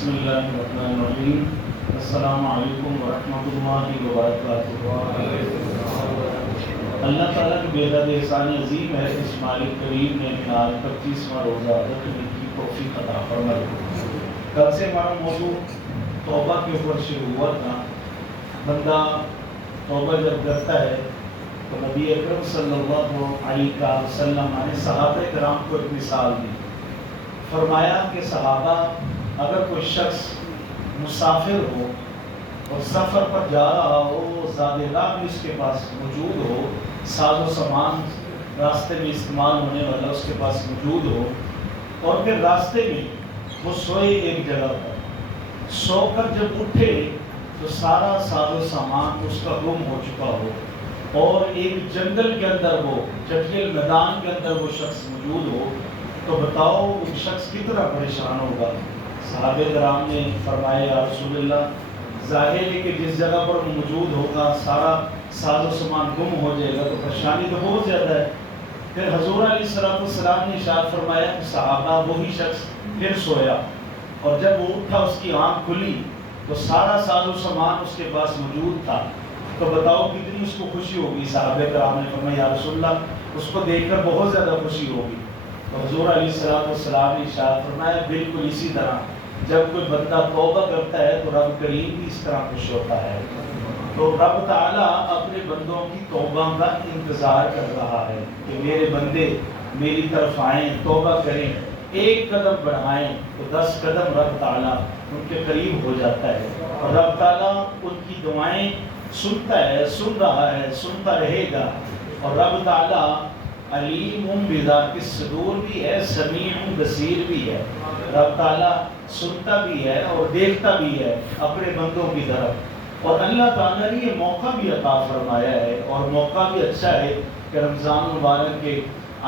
بسم اللہ الرحمن الرحیم. السلام علیکم ورحمۃ اللہ وبرکاتہ. اللہ تعالیٰ کی بےحد احسان عظیم ہے. اس مالک کریم نے آج 25واں روزہ رکھنے کی توفیق عطا فرمائی. کل سے ہمارا موضوع توبہ کے اوپر شروع ہوا تھا. بندہ توبہ جب کرتا ہے تو نبی اکرم صلی اللہ علیہ وسلم نے صحابہ کرام کو ایک مثال دی. فرمایا کہ صحابہ اگر کوئی شخص مسافر ہو اور سفر پر جا رہا ہو، زاد راہ بھی اس کے پاس موجود ہو، ساز و سامان راستے میں استعمال ہونے والا اس کے پاس موجود ہو، اور پھر راستے میں وہ سوئے ایک جگہ پر، سو کر جب اٹھے تو سارا ساز و سامان اس کا گم ہو چکا ہو، اور ایک جنگل کے اندر وہ جنگل میدان کے اندر وہ شخص موجود ہو، تو بتاؤ وہ شخص کتنا پریشان ہوگا. صحابہ کرام نے فرمایا یا رسول اللہ، ظاہر ہے کہ جس جگہ پر وہ موجود ہوگا سارا ساز و سامان گم ہو جائے گا تو پریشانی تو بہت زیادہ ہے. پھر حضور علیہ السلام نے ارشاد فرمایا کہ صحابہ وہی شخص پھر سویا، اور جب وہ اٹھا اس کی آنکھ کھلی تو سارا ساز و سامان اس کے پاس موجود تھا. تو بتاؤ کتنی اس کو خوشی ہوگی. صحابہ کرام نے فرمایا یا رسول اللہ، اس کو دیکھ کر بہت زیادہ خوشی ہوگی. تو حضور علیہ السلام نے ارشاد فرمایا بالکل اسی طرح جب کوئی بندہ توبہ کرتا ہے تو رب کریم بھی اس طرح خوش ہوتا ہے. تو رب تعالیٰ اپنے بندوں کی توبہ کا انتظار کر رہا ہے کہ میرے بندے میری طرف آئیں، توبہ کریں، ایک قدم بڑھائیں تو 10 قدم رب تعالیٰ ان کے قریب ہو جاتا ہے. اور رب تعالیٰ ان کی دعائیں سنتا ہے، سن رہا ہے، سنتا رہے گا. اور رب تعالیٰ علیم بذات الصدور بھی ہے، سمیع بصیر بھی ہے. رب تعالیٰ سنتا بھی ہے اور دیکھتا بھی ہے اپنے بندوں کی طرف. اور اللہ تعالیٰ نے یہ موقع بھی عطا فرمایا ہے، اور موقع بھی اچھا ہے کہ رمضان مبارک کے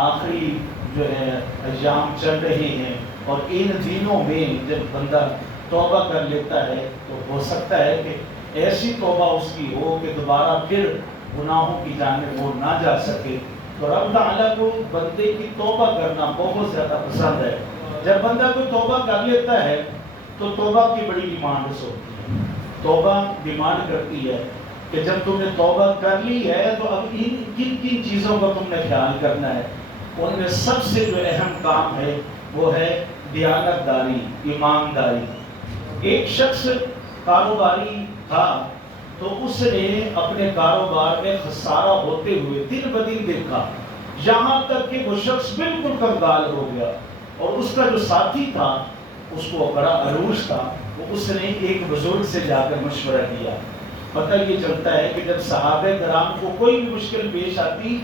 آخری جو ہے ایام چل رہے ہیں، اور ان دنوں میں جب بندہ توبہ کر لیتا ہے تو ہو سکتا ہے کہ ایسی توبہ اس کی ہو کہ دوبارہ پھر گناہوں کی جانب وہ نہ جا سکے. تو رب تعالیٰ کو بندے کی توبہ کرنا بہت زیادہ پسند ہے. جب بندہ کوئی توبہ کر لیتا ہے تو توبہ کی بڑی ڈیمانڈس ہوتی ہے. توبہ ڈیمانڈ کرتی ہے کہ جب تم نے توبہ کر لی ہے تو اب کن کن چیزوں کا تم نے خیال کرنا ہے. ان میں سب سے جو اہم کام ہے وہ ہے دیانت داری، ایمانداری. ایک شخص کاروباری تھا تو اس نے اپنے کاروبار میں خسارہ ہوتے ہوئے دن بدن دیکھا، یہاں تک کہ وہ شخص بالکل کنگال ہو گیا. اور اس کا جو ساتھی تھا اس کو بڑا عروج تھا، وہ اس نے ایک بزرگ سے جا کر مشورہ کیا. پتہ یہ چلتا ہے کہ جب صحابہ کرام کو کوئی بھی مشکل پیش آتی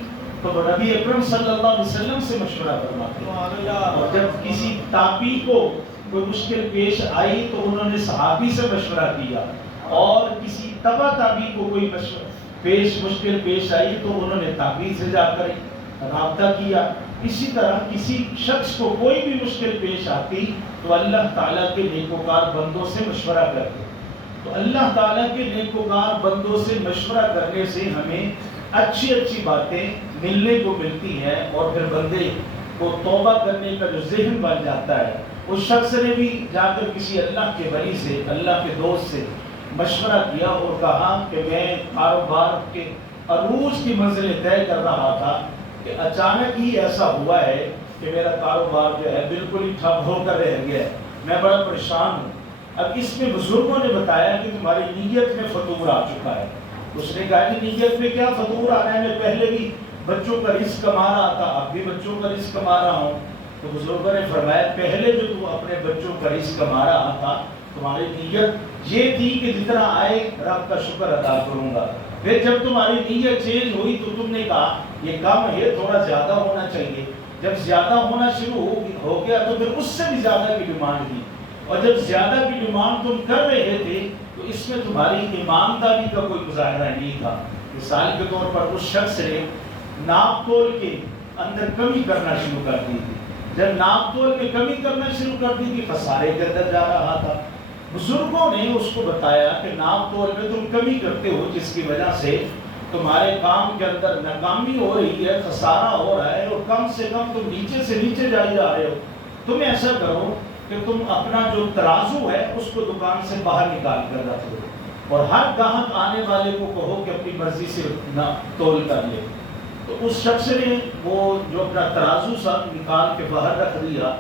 تو وہ نبی اکرم صلی اللہ علیہ وسلم سے مشورہ فرماتے، اور جب کسی تابعی کو کوئی مشکل پیش آئی تو انہوں نے صحابی سے مشورہ کیا، اور کسی تبع تابعی کو کوئی مشکل پیش آئی تو انہوں نے تابعی سے جا کر رابطہ کیا. اسی طرح کسی شخص کو کوئی بھی مشکل پیش آتی تو اللہ تعالیٰ کے نیکوکار بندوں سے مشورہ کرتے. تو اللہ تعالیٰ کے نیکوکار بندوں سے مشورہ کرنے سے ہمیں اچھی اچھی باتیں ملنے کو ملتی ہیں، اور پھر بندے کو توبہ کرنے کا جو ذہن بن جاتا ہے. اس شخص نے بھی جا کر کسی اللہ کے ولی سے، اللہ کے دوست سے مشورہ کیا اور کہا کہ میں کاروبار کے عروج کی منزلیں طے کر رہا تھا کہ اچانک ہی ایسا ہوا ہے کہ میرا کاروبار جو ہے بالکل ہی ٹھپ ہو کر رہ گیا ہے، میں بڑا پریشان ہوں. اب اس میں بزرگوں نے بتایا کہ تمہاری نیت میں فطور آ چکا ہے. اس نے کہا کہ نیت میں کیا فطور آ رہا ہے، میں پہلے بھی بچوں کا رزق کما رہا تھا، اب بھی بچوں کا رزق کما رہا ہوں. تو بزرگوں نے فرمایا پہلے جو تم اپنے بچوں کا رزق کما رہا تھا تمہاری نیت یہ تھی کہ جتنا آئے رب کا شکر ادا کروں گا. پھر جب تمہاری نیت چینج ہوئی تو تم نے کہا یہ کام ہے تھوڑا زیادہ ہونا چاہیے. جب زیادہ ہونا شروع ہو گیا تو پھر اس سے بھی زیادہ کی ڈیمانڈ کی، اور جب زیادہ کی ڈیمانڈ تم کر رہے تھے تو اس میں تمہاری ایمانداری کا کوئی مظاہرہ نہیں تھا. مثال کے طور پر اس شخص نے ناپ تول کے اندر کمی کرنا شروع کر دی تھی. جب ناپ تول میں کمی کرنا شروع کر دی تھی خسارے کے اندر جا رہا تھا. بزرگوں نے اس کو بتایا کہ ناپ تول میں تم کمی کرتے ہو جس کی وجہ سے تمہارے کام کے اندر ناکامی ہو رہی ہے، خسارہ ہو رہا ہے، اور کم سے کم تم نیچے سے نیچے جا رہے ہو. تم ایسا کرو کہ تم اپنا جو ترازو ہے اس کو دکان سے باہر نکال کر رکھ دو، اور ہر گاہک آنے والے کو کہو کہ اپنی مرضی سے نہ تول کر لے۔ تو اس شخص نے وہ جو اپنا ترازو سب نکال کے باہر رکھ دیا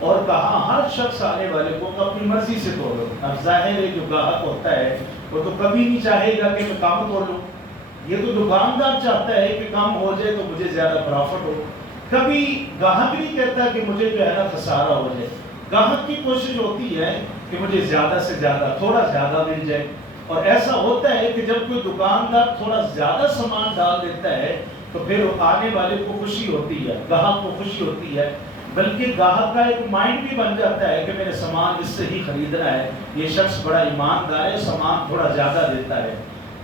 اور کہا ہر شخص آنے والے کو اپنی مرضی سے تولو۔ اب ظاہر ہے جو گاہک ہوتا ہے وہ تو کبھی نہیں چاہے گا کہ میں کم تولوں، یہ تو دکاندار چاہتا ہے کہ کم ہو جائے تو مجھے زیادہ پرافٹ ہو۔ کبھی گاہک نہیں کہتا کہ مجھے جو ہے نا خسارہ ہو جائے، گاہک کی کوشش ہوتی ہے کہ مجھے زیادہ سے زیادہ تھوڑا زیادہ مل جائے۔ اور ایسا ہوتا ہے کہ جب کوئی دکاندار تھوڑا زیادہ سامان ڈال دیتا ہے تو پھر آنے والے کو خوشی ہوتی ہے، گاہک کو خوشی ہوتی ہے، بلکہ گاہک کا ایک مائنڈ بھی بن جاتا ہے کہ میرے سامان اس سے ہی خریدنا ہے، یہ شخص بڑا ایماندار ہے، سامان تھوڑا زیادہ دیتا ہے۔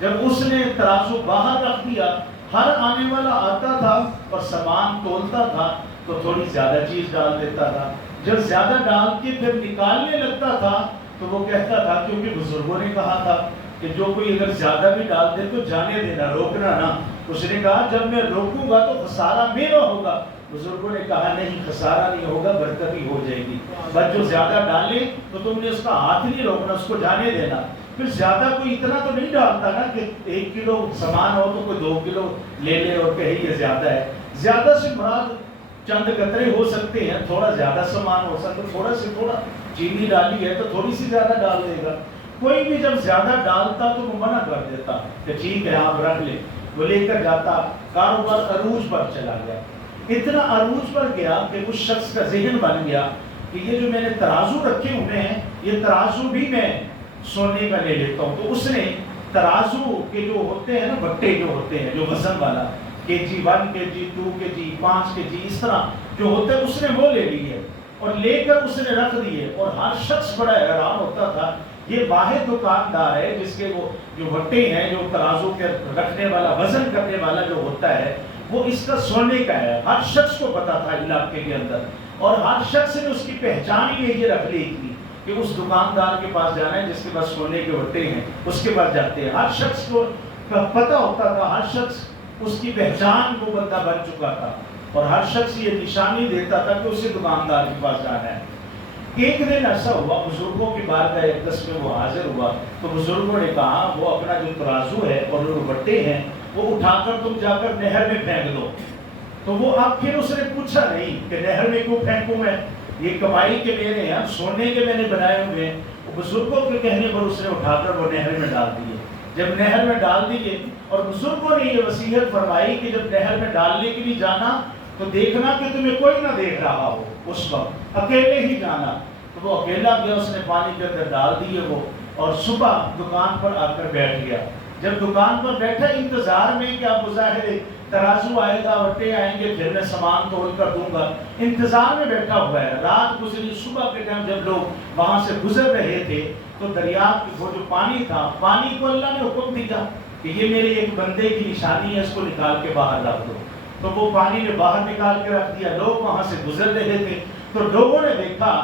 جب اس نے ترازو باہر رکھ دیا، ہر آنے والا آتا تھا اور سامان تولتا تھا تو تھوڑی زیادہ چیز ڈال دیتا تھا، جب زیادہ ڈال کے پھر نکالنے لگتا تھا تو وہ کہتا تھا، کیونکہ بزرگوں نے کہا تھا کہ جو کوئی اگر زیادہ بھی ڈال دے تو جانے دینا، روکنا نہ۔ اس نے کہا جب میں روکوں گا تو خسارہ میرا ہوگا۔ بزرگوں نے کہا نہیں، خسارہ نہیں ہوگا، برکت ہی ہو جائے گی، بس جو زیادہ ڈالے تو تم نے اس کا ہاتھ نہیں روکنا، اس کو جانے دینا۔ پھر زیادہ کوئی اتنا تو نہیں ڈالتا نا کہ 1 کلو سامان ہو تو کوئی 2 کلو لے لے اور کہے یہ زیادہ ہے۔ زیادہ سے مراد چند قطرے ہو سکتے ہیں، تھوڑا زیادہ سامان ہو سکتا ہے، تھوڑا سے تھوڑا چینی ڈالی ہے تو تھوڑی سی زیادہ ڈال دے گا۔ کوئی بھی جب زیادہ ڈالتا تو وہ منع کر دیتا کہ ٹھیک ہے آپ رکھ لیں، وہ لے کر جاتا، کاروبار عروج پر چلا گیا۔ اتنا عروج پر گیا کہ اس شخص کا ذہن بن گیا کہ یہ جو میں نے ترازو رکھے ہوئے ہیں یہ ترازو بھی میں سونے کا لے لیتا ہوں۔ تو اس نے ترازو کے جو ہوتے ہیں نا بٹے جو ہوتے ہیں جو وزن والا kg 1 kg 2 kg 5 kg اس طرح جو ہوتا ہے اس نے وہ لے لی ہے اور لے کر اس نے رکھ دیے، اور ہر شخص بڑا حیران ہوتا تھا یہ واحد دکاندار ہے جس کے وہ جو بٹے ہیں جو ترازو کے رکھنے والا وزن کرنے والا جو ہوتا ہے وہ اس کا سونے کا ہے۔ ہر شخص کو پتا تھا علاقے کے اندر، اور ہر شخص نے اس کی پہچان ہی یہ رکھ لی تھی کہ اس دکاندار کے پاس جانا ہے جس کے پاس سونے کے بٹے ہیں، اس کے پاس جاتے ہیں۔ ہر شخص کو پتہ ہوتا تھا، ہر شخص اس کی پہچان کو بندہ بن چکا تھا، اور ہر شخص یہ نشانی دیتا تھا کہ اسے دکاندار کے پاس جانا ہے۔ ایک دن ایسا ہوا بزرگوں کی بارگاہ اقدس میں وہ حاضر ہوا تو بزرگوں نے کہا وہ اپنا جو ترازو ہے اور جو بٹے ہیں وہ اٹھا کر تم جا کر نہر میں پھینک دو۔ تو وہ اب پھر اس نے پوچھا نہیں کہ نہر میں کیوں پھینکوں میں، یہ کمائی کے میرے ہیں، سونے کے میں نے بنائے ہوئے ہیں۔ بزرگوں کے کہنے پر اس نے اٹھا کر وہ نہر میں ڈال دیے۔ جب نہر میں ڈال دیے، اور بزرگوں نے یہ وصیت فرمائی کہ جب نہر میں ڈالنے کے لیے جانا تو دیکھنا کہ تمہیں کوئی نہ دیکھ رہا ہو، اس وقت اکیلے ہی جانا۔ تو وہ اکیلا گیا، اس نے پانی کے اندر ڈال دیے وہ، اور صبح دکان پر آ کر بیٹھ گیا۔ جب دکان پر بیٹھا انتظار میں کہ اب ظاہر ترازو آئے گا، وٹے آئیں گے، پھر میں سامان تول کر دوں گا، انتظار میں بیٹھا ہوا ہے۔ رات گزری، صبح کے ٹائم جب لوگ وہاں سے گزر رہے تھے تو دریا وہ جو پانی تھا، پانی کو اللہ نے حکم دیا کہ یہ میرے ایک بندے کی نشانی ہے، اس کو نکال کے باہر رکھ دو۔ تو وہ پانی نے باہر نکال کے رکھ دیا۔ لوگ وہاں سے گزر رہے تھے تو لوگوں نے دیکھا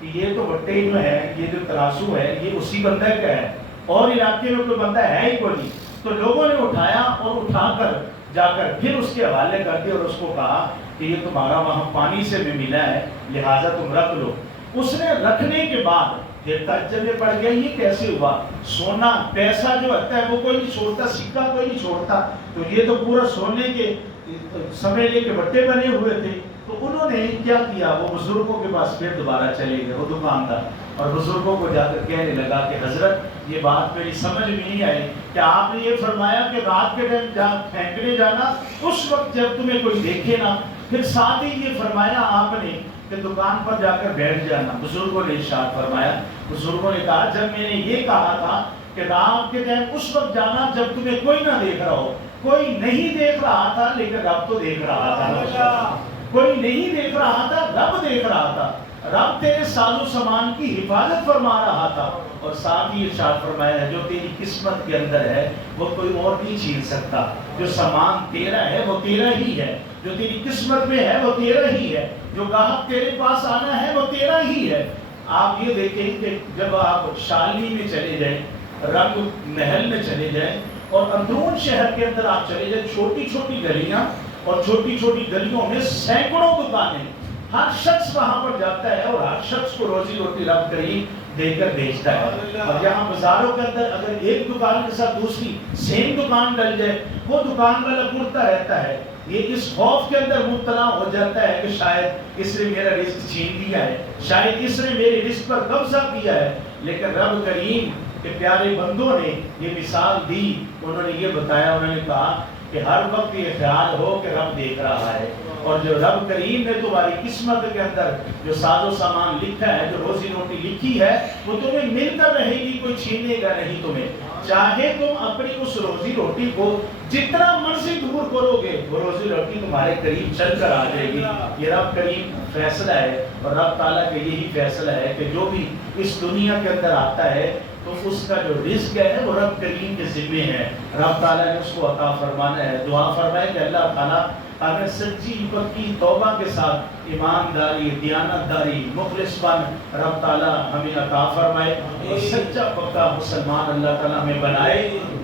کہ یہ تو بٹے جو ہے، یہ جو ترازو ہے یہ اسی بندے کا ہے، اور علاقے میں کوئی بندہ ہے ہی کوئی نہیں۔ تو لوگوں نے اٹھایا اور اٹھا کر جا کر پھر اس کے حوالے کر دیا اور اس کو کہا کہ یہ تمہارا وہاں پانی سے بھی ملا ہے، لہٰذا تم رکھ لو۔ اس نے رکھنے کے بعد یہ تعجب میں پڑ گیا یہ کیسے ہوا؟ سونا پیسہ جو ہوتا ہے وہ کوئی نہیں چھوڑتا، سکہ کوئی نہیں چھوڑتا، تو یہ تو پورا سونے کے سمیلے کے بٹے بنے ہوئے تھے۔ تو انہوں نے کیا کیا، وہ بزرگوں کے پاس پھر دوبارہ چلے گئے وہ دکاندار، اور بزرگوں کو جا کر کہنے لگا کہ حضرت یہ بات میری سمجھ میں نہیں آئی کہ آپ نے یہ فرمایا کہ رات کے ٹائم پھینکنے جانا اس وقت جب تمہیں کوئی دیکھے نا، پھر ساتھ ہی یہ فرمایا آپ نے کہ دکان پر جا کر بیٹھ جانا۔ بزرگوں نے ارشاد فرمایا، بزرگوں نے کہا جب میں نے یہ کہا تھا کہ رات کے ٹائم اس وقت جانا جب تمہیں کوئی نہ دیکھ رہا ہو، کوئی نہیں دیکھ رہا تھا لیکن رب تو دیکھ رہا تھا، کوئی نہیں دیکھ رہا تھا، رب دیکھ رہا تھا، رب تیرے ساز و سامان کی حفاظت فرما رہا تھا، اور ساتھ ہی ارشاد فرمایا ہے جو تیری قسمت کے اندر ہے وہ کوئی اور نہیں چھین سکتا، جو سامان تیرا ہے وہ تیرا ہی ہے، جو تیری قسمت میں ہے وہ تیرا ہی ہے، جو گاہک تیرے پاس آنا ہے وہ تیرا ہی ہے۔ آپ یہ دیکھیں کہ جب آپ شالنی میں چلے جائیں، رنگ محل میں چلے جائیں، اور اندرون شہر کے اندر آپ چلے جائیں، چھوٹی چھوٹی گلیاں اور چھوٹی چھوٹی گلیوں میں سینکڑوں دکانیں، ہر شخص وہاں پر جاتا ہے اور ہر شخص کو روزی روٹی رب کریم دے کر بھیجتا ہے. اور یہاں بازاروں کے اندر اگر ایک دکان کے ساتھ دوسری سیم دکان ڈل جائے وہ دکان والا گڑتا رہتا ہے. یہ اس خوف کے اندر مبتلا ہو جاتا ہے کہ شاید اس نے میرا رزق چھین لیا ہے, شاید اس نے میرے رزق پر قبضہ کیا ہے. لیکن رب کریم کے پیارے بندوں نے یہ مثال دی, انہوں نے یہ بتایا, انہوں نے کہا کہ ہر وقت یہ خیال ہو کہ رب دیکھ رہا ہے, اور جو رب کریم نے تمہاری قسمت کے اندر جو ساز و سامان لکھا ہے, جو روزی روٹی لکھی ہے, وہ تمہیں مل کر رہے گی, کوئی چھینے گا نہیں تمہیں. چاہے تم اپنی اس روزی روٹی کو جتنا مرضی دور کرو گے وہ روزی روٹی تمہارے قریب چل کر آ جائے گی. یہ رب کریم فیصلہ ہے, اور رب تعالیٰ کا یہی فیصلہ ہے کہ جو بھی اس دنیا کے اندر آتا ہے تو اس کا جو رزق ہے وہ رب کریم کے ذمے ہے. رب تعالیٰ نے اس کو عطا فرمانا ہے. دعا فرمائے کہ اللہ تعالیٰ ہمیں سچی پکی توبہ کے ساتھ ایمانداری, دیانتداری, مخلص بن رب تعالیٰ ہمیں عطا فرمائے, اور سچا پکا مسلمان اللہ تعالیٰ ہمیں بنائے,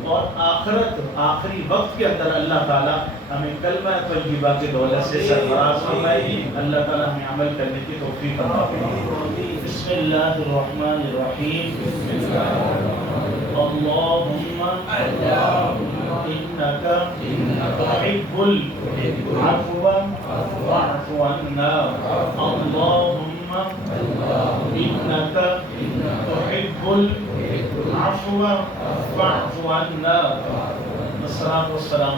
اور آخرت آخری وقت کے اندر اللہ تعالیٰ ہمیں کلمہ طیبہ کی دولت سے سرفراز فرمائے. اللہ تعالیٰ ہمیں عمل کرنے کی توفیق عطا فرمائے. بسم اللہ الرحمن الرحیم. اللہم انکا تحب العفو فاعف عنا. اللہم انکا تحب العفو فاعف عنا. والصلاة والسلام